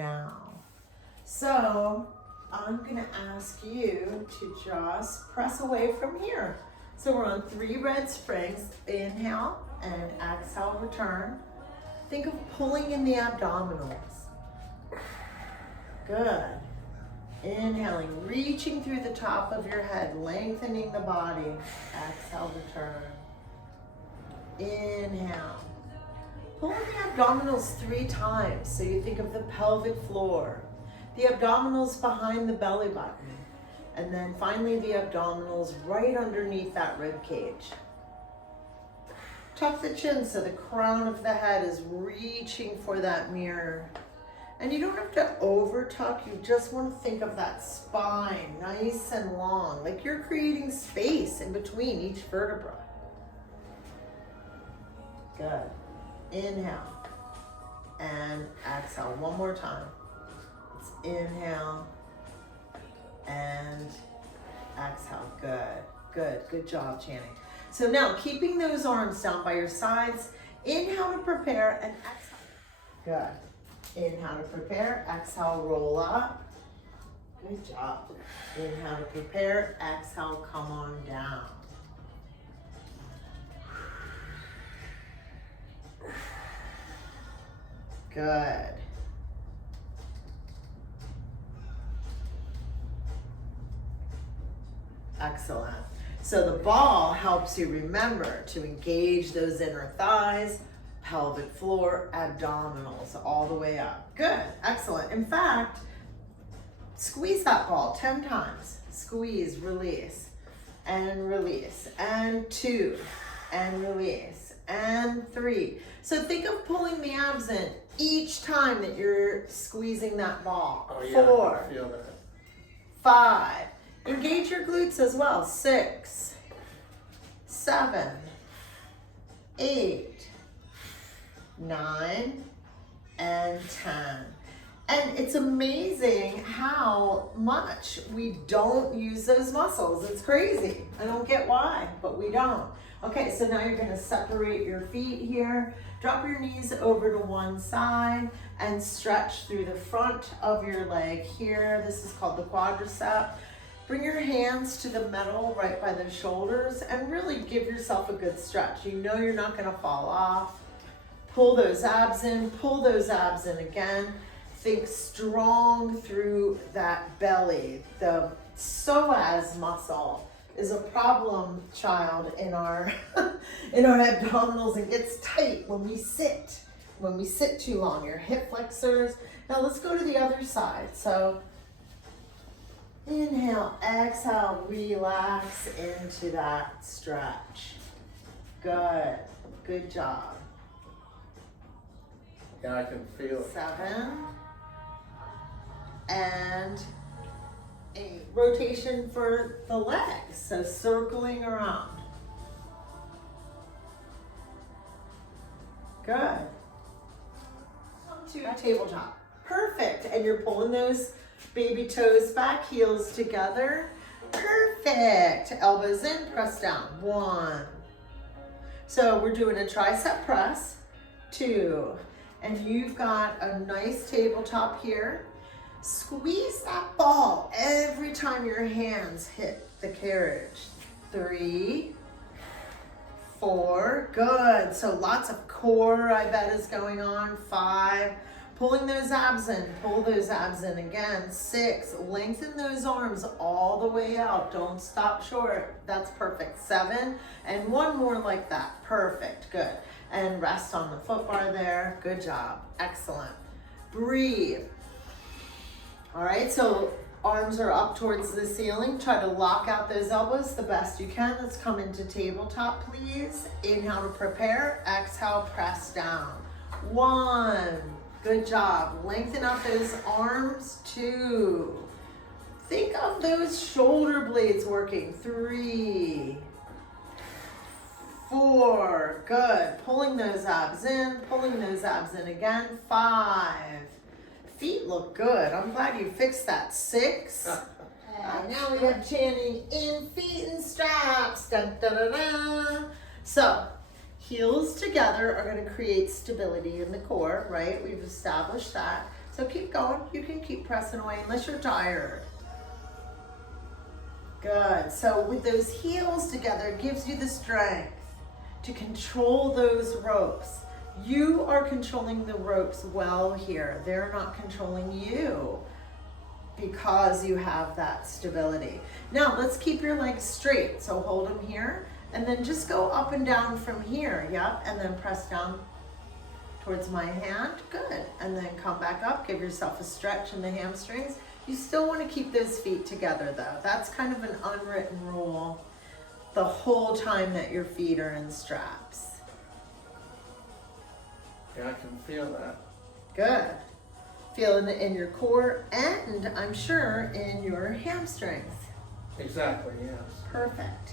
now. So I'm gonna ask you to just press away from here. So we're on 3 red springs. Inhale and exhale, return. Think of pulling in the abdominals. Good. Inhaling, reaching through the top of your head, lengthening the body. Exhale, return. Inhale. Pull in the abdominals 3 times. So you think of the pelvic floor, the abdominals behind the belly button, and then finally the abdominals right underneath that rib cage. Tuck the chin so the crown of the head is reaching for that mirror. And you don't have to over tuck, you just want to think of that spine nice and long, like you're creating space in between each vertebra. Good. Inhale and exhale. One more time. It's inhale and exhale. Good, good, good job, Channing. So now keeping those arms down by your sides, inhale to prepare and exhale. Good. Inhale to prepare, exhale, roll up. Good job. Inhale to prepare, exhale, come on down. Good. Excellent. So the ball helps you remember to engage those inner thighs, pelvic floor, abdominals, all the way up. Good. Excellent. In fact, squeeze that ball 10 times. Squeeze, release, and release, and 2, and release, and 3. So think of pulling the abs in each time that you're squeezing that ball. Oh, yeah, 4, I feel that. 5. Engage your glutes as well. 6, 7, 8, 9, and 10. And it's amazing how much we don't use those muscles. It's crazy. I don't get why, but we don't. Okay, so now you're gonna separate your feet here. Drop your knees over to one side and stretch through the front of your leg here. This is called the quadricep. Bring your hands to the metal right by the shoulders and really give yourself a good stretch. You know you're not gonna fall off. Pull those abs in, pull those abs in again. Think strong through that belly. The psoas muscle is a problem child in our in our abdominals and gets tight when we sit too long. Your hip flexors. Now let's go to the other side. So inhale, exhale, relax into that stretch. Good, good job. Yeah, I can feel it. 7 and 8. Rotation for the legs, so circling around. Good. To tabletop. Perfect. And you're pulling those baby toes back, heels together. Perfect. Elbows in, press down. 1. So we're doing a tricep press. 2. And you've got a nice tabletop here. Squeeze that ball every time your hands hit the carriage. 3, 4, good. So lots of core, I bet, is going on. 5, pulling those abs in, pull those abs in again. 6, lengthen those arms all the way out. Don't stop short. That's perfect. 7, and one more like that. Perfect, good. And rest on the foot bar there. Good job. Excellent. Breathe. All right, so arms are up towards the ceiling. Try to lock out those elbows the best you can. Let's come into tabletop, please. Inhale to prepare. Exhale, press down. 1. Good job. Lengthen up those arms. 2. Think of those shoulder blades working. 3. 4, good. Pulling those abs in, pulling those abs in again. 5. Feet look good. I'm glad you fixed that. 6. Now we have Channing in feet and straps. Dun, dun, dun, dun. So, heels together are going to create stability in the core, right? We've established that. So So keep going. You can keep pressing away unless you're tired. Good. So with those heels together, it gives you the strength to control those ropes. You are controlling the ropes well here. They're not controlling you because you have that stability. Now let's keep your legs straight. So hold them here and then just go up and down from here. Yep. And then press down towards my hand. Good. And then come back up. Give yourself a stretch in the hamstrings. You still want to keep those feet together though. That's kind of an unwritten rule the whole time that your feet are in straps. Yeah, I can feel that. Good. Feeling it in your core and I'm sure in your hamstrings. Exactly, yes. Perfect.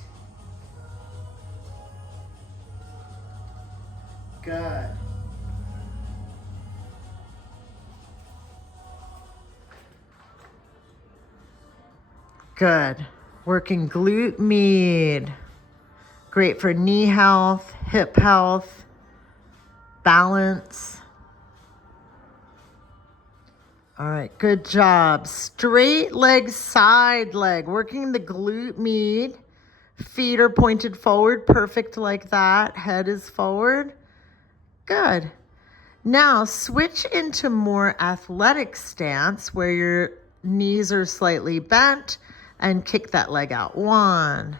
Good. Good. Working glute med. Great for knee health, hip health, balance. All right, good job. Straight leg, side leg. Working the glute med. Feet are pointed forward, perfect like that. Head is forward. Good. Now switch into more athletic stance where your knees are slightly bent and kick that leg out. 1,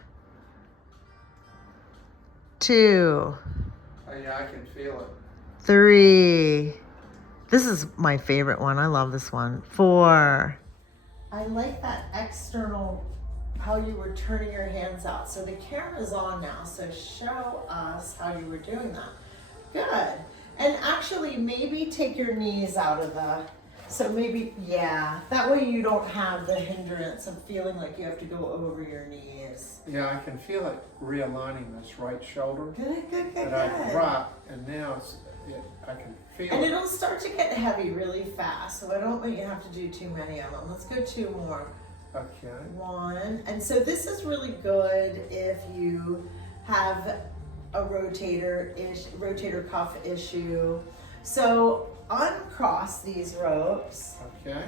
2, Oh, yeah, I can feel it. 3. This is my favorite one. I love this one. 4. I like that external, how you were turning your hands out. So the camera's on now, so show us how you were doing that. Good. And actually maybe take your knees out of the, so maybe, yeah, that way you don't have the hindrance of feeling like you have to go over your knees. Yeah, I can feel it realigning this right shoulder Good, good, good, that I good. dropped, and now I can feel And it. it'll start to get heavy really fast, so I don't think you have to do too many of them. Let's go 2 more. Okay. 1. And so this is really good if you have a rotator cuff issue. So uncross these ropes Okay.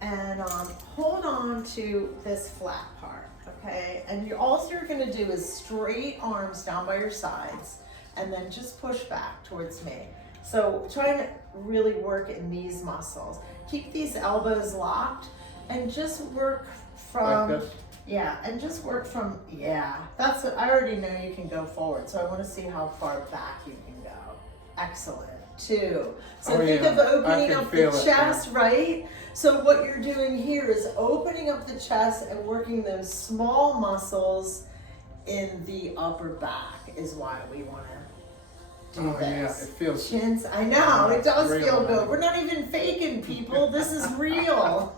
and hold on to this flat part, okay? And all you're gonna do is straight arms down by your sides and then just push back towards me. So try to really work in these muscles. Keep these elbows locked and just work from, Like this? yeah, and just work from, yeah. That's what, I already know you can go forward, so I wanna see how far back you can go. Excellent. 2. So Oh, think yeah. of opening I can up the feel it, chest, right? So what you're doing here is opening up the chest and working those small muscles in the upper back is why we wanna do Oh, yeah, this. it feels. Chins, I know, it does Real, feel good. right? We're not even faking, people. This is real.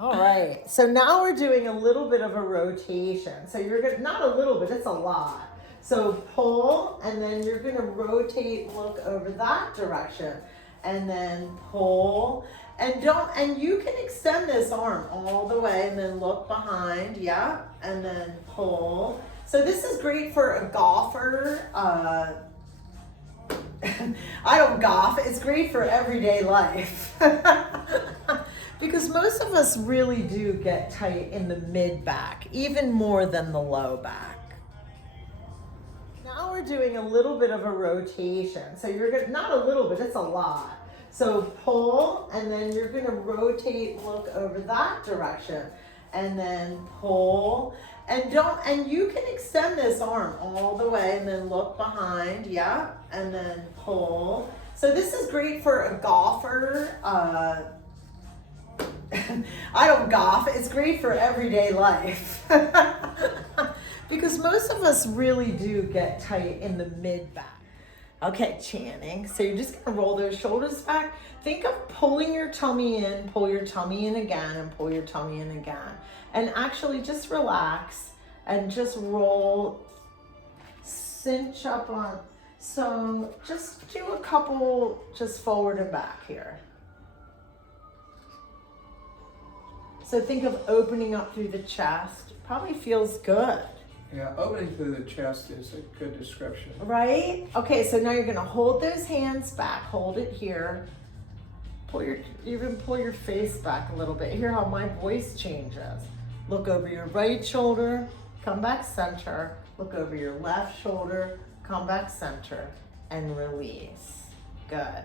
All right, so now we're doing a little bit of a rotation. So you're gonna, not a little bit, it's a lot. So pull, and then you're gonna rotate, look over that direction, and then pull, and you can extend this arm all the way, and then look behind, yeah, and then pull. So this is great for a golfer. I don't golf, it's great for everyday life. Because most of us really do get tight in the mid back, even more than the low back. Now we're doing a little bit of a rotation. So you're gonna, not a little bit, it's a lot. So pull, and then you're gonna rotate, look over that direction, and then pull. And you can extend this arm all the way and then look behind, yeah, and then pull. So this is great for a golfer. I don't golf, it's great for everyday life. Because most of us really do get tight in the mid back. Okay, Channing, so you're just gonna roll those shoulders back. Think of pulling your tummy in, pull your tummy in again, and pull your tummy in again. And actually just relax and just roll, cinch up on. So just do a couple just forward and back here. So think of opening up through the chest. Probably feels good. Yeah, opening through the chest is a good description. Right? Okay, so now you're gonna hold those hands back. Hold it here. Even pull your face back a little bit. Hear how my voice changes. Look over your right shoulder, come back center. Look over your left shoulder, come back center, and release. Good.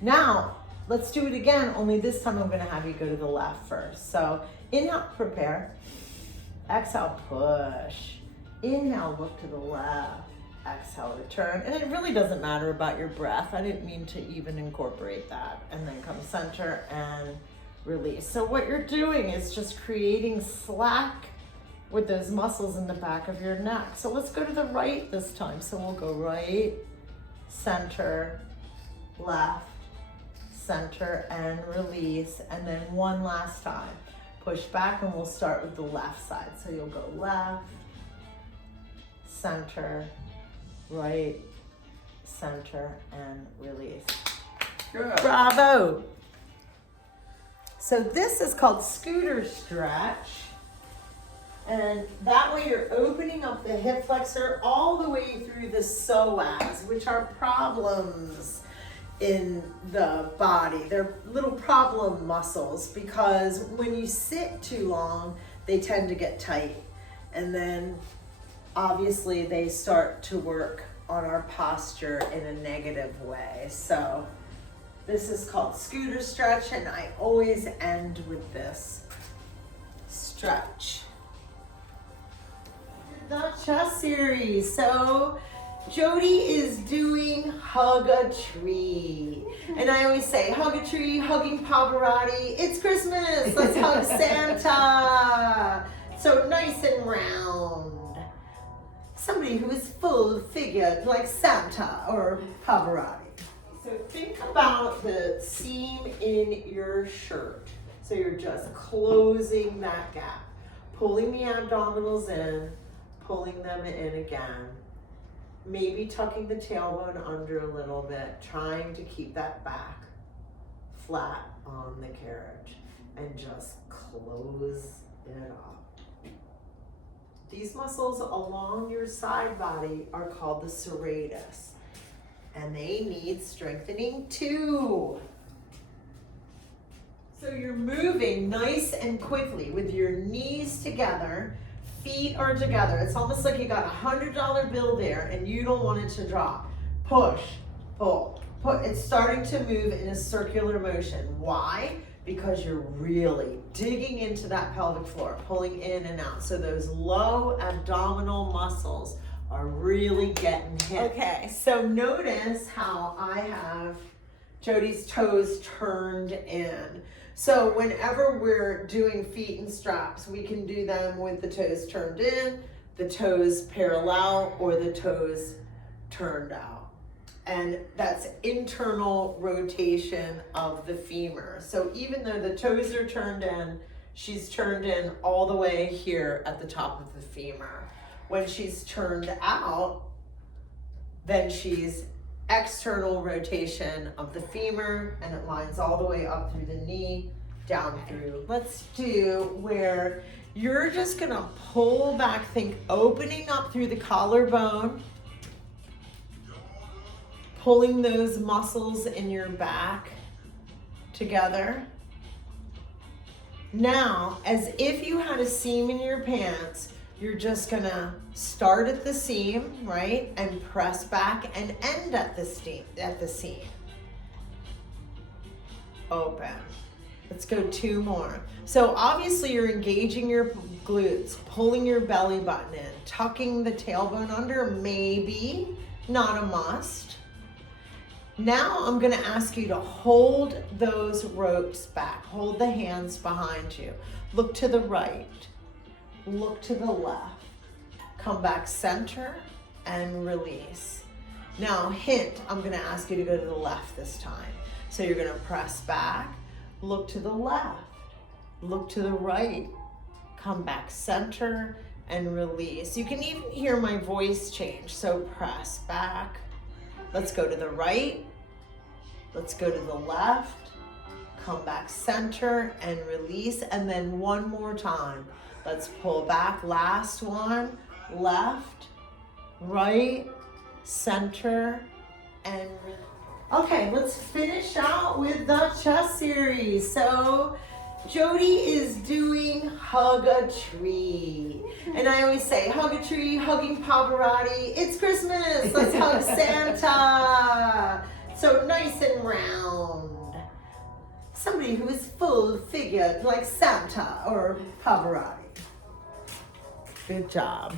Now, let's do it again, only this time I'm gonna have you go to the left first. So inhale, prepare. Exhale, push. Inhale, look to the left. Exhale, return. And it really doesn't matter about your breath. I didn't mean to even incorporate that. And then come center and release. So what you're doing is just creating slack with those muscles in the back of your neck. So let's go to the right this time. So we'll go right, center, left, center, and release. And then one last time. Push back and we'll start with the left side. So you'll go left, center, right, center, and release. Good. Bravo. So this is called scooter stretch. And that way you're opening up the hip flexor all the way through the psoas, which are problems in the body. They're little problem muscles because when you sit too long, they tend to get tight. And then obviously they start to work on our posture in a negative way. So this is called scooter stretch, and I always end with this stretch. The chest series. So Jody is doing hug a tree. And I always say hug a tree, hugging Pavarotti. It's Christmas, let's hug Santa. So nice and round. Somebody who is full figured like Santa or Pavarotti. So think about the seam in your shirt. So you're just closing that gap, pulling the abdominals in, pulling them in again. Maybe tucking the tailbone under a little bit, trying to keep that back flat on the carriage and just close it up. These muscles along your side body are called the serratus, and they need strengthening too. So you're moving nice and quickly with your knees together, feet are together. It's almost like you got $100 bill there and you don't want it to drop. Push, pull, push. It's starting to move in a circular motion. Why? Because you're really digging into that pelvic floor, pulling in and out. So those low abdominal muscles are really getting hit. Okay, so notice how I have Jody's toes turned in. So whenever we're doing feet and straps, we can do them with the toes turned in, the toes parallel, or the toes turned out. And that's internal rotation of the femur. So even though the toes are turned in, she's turned in all the way here at the top of the femur. When she's turned out, then she's external rotation of the femur, and it lines all the way up through the knee, down through. Let's do where you're just gonna pull back, think opening up through the collarbone, pulling those muscles in your back together. Now, as if you had a seam in your pants, you're just gonna start at the seam, right? And press back and end at the seam. Open. Let's go 2 more. So obviously you're engaging your glutes, pulling your belly button in, tucking the tailbone under, maybe, not a must. Now I'm gonna ask you to hold those ropes back. Hold the hands behind you. Look to the right. Look to the left. Come back center and release. Now hint, I'm gonna ask you to go to the left this time. So you're gonna press back, look to the left, look to the right, come back center and release. You can even hear my voice change. So press back. Let's go to the right. Let's go to the left. Come back center and release. And then one more time. Let's pull back. Last one. left, right, center, and okay, let's finish out with the chest series. So Jody is doing Hug a Tree. And I always say, hug a tree, hugging Pavarotti. It's Christmas, let's hug Santa. So nice and round. Somebody who is full figured like Santa or Pavarotti. Good job.